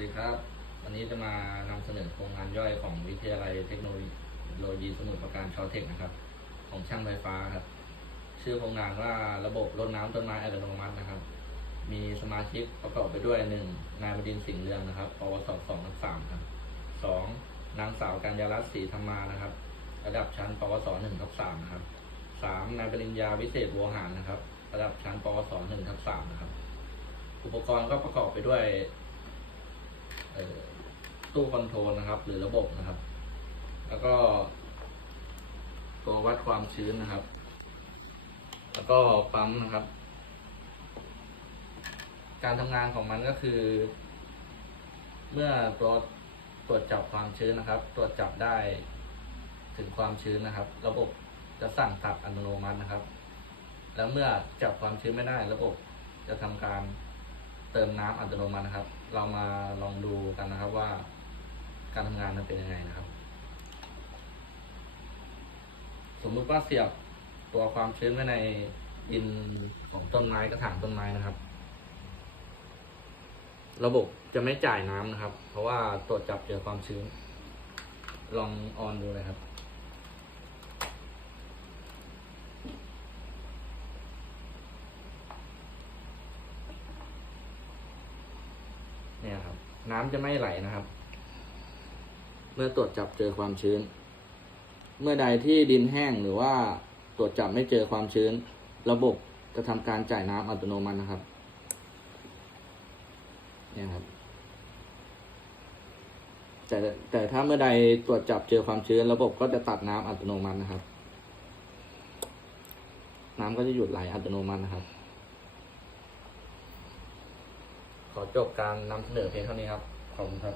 ดีครับ วันนี้จะมานำเสนอโครงงานย่อยของวิทยาลัยเทคโนโลยีสมุทรปราการชอเทคนะครับ ของช่างไฟฟ้าครับ ชื่อโครงงานว่าระบบรดน้ำต้นไม้อัตโนมัตินะครับ มีสมาชิกประกอบไปด้วยหนึ่งนายบดินทร์สิงห์เรืองนะครับปวสสองทับสามครับสองนางสาวกัญญารัตน์ศรีธรรมานะครับ ระดับชั้นปวสหนึ่งทับสามนะครับสามนายปริญญาวิเศษบัวหารนะครับ ระดับชั้นปวสหนึ่งทับสามนะครับอุปกรณ์ก็ประกอบไปด้วย ตู้คอนโทรลนะครับ หรือระบบนะครับ แล้วก็ตัววัดความชื้นนะครับ แล้วก็ปั๊มนะครับ การทำงานของมันก็คือ เมื่อตัวตรวจจับความชื้นนะครับ ตรวจจับได้ถึงความชื้นนะครับ ระบบจะสั่งตัดอัตโนมัตินะครับ แล้วเมื่อจับความชื้นไม่ได้ ระบบจะทำการเติมน้ำอัตโนมัตินะครับ เรามาลองดูกันนะครับว่า การทำงานมันเป็นยังไงนะครับ สมมุติว่าเสียบตัวความชื้นไว้ในดินของต้นไม้กระถางต้นไม้นะครับ ระบบจะไม่จ่ายน้ำนะครับ เพราะว่าตรวจจับเจอความชื้น ลองออนดูเลยครับเนี่ยครับ น้ำจะไม่ไหลนะครับ เมื่อตรวจจับเจอความชื้น เมื่อใดที่ดินแห้งหรือว่าตรวจจับไม่เจอความชื้น ระบบจะทำการจ่ายน้ำอัตโนมัตินะครับเนี่ยครับ แต่แต่ถ้าเมื่อใดตรวจจับเจอความชื้น ระบบก็จะตัดน้ำอัตโนมัตินะครับ น้ำก็จะหยุดไหลอัตโนมัตินะครับ ขอจบการนำเสนอเพียงเท่านี้ครับ ขอบคุณครับ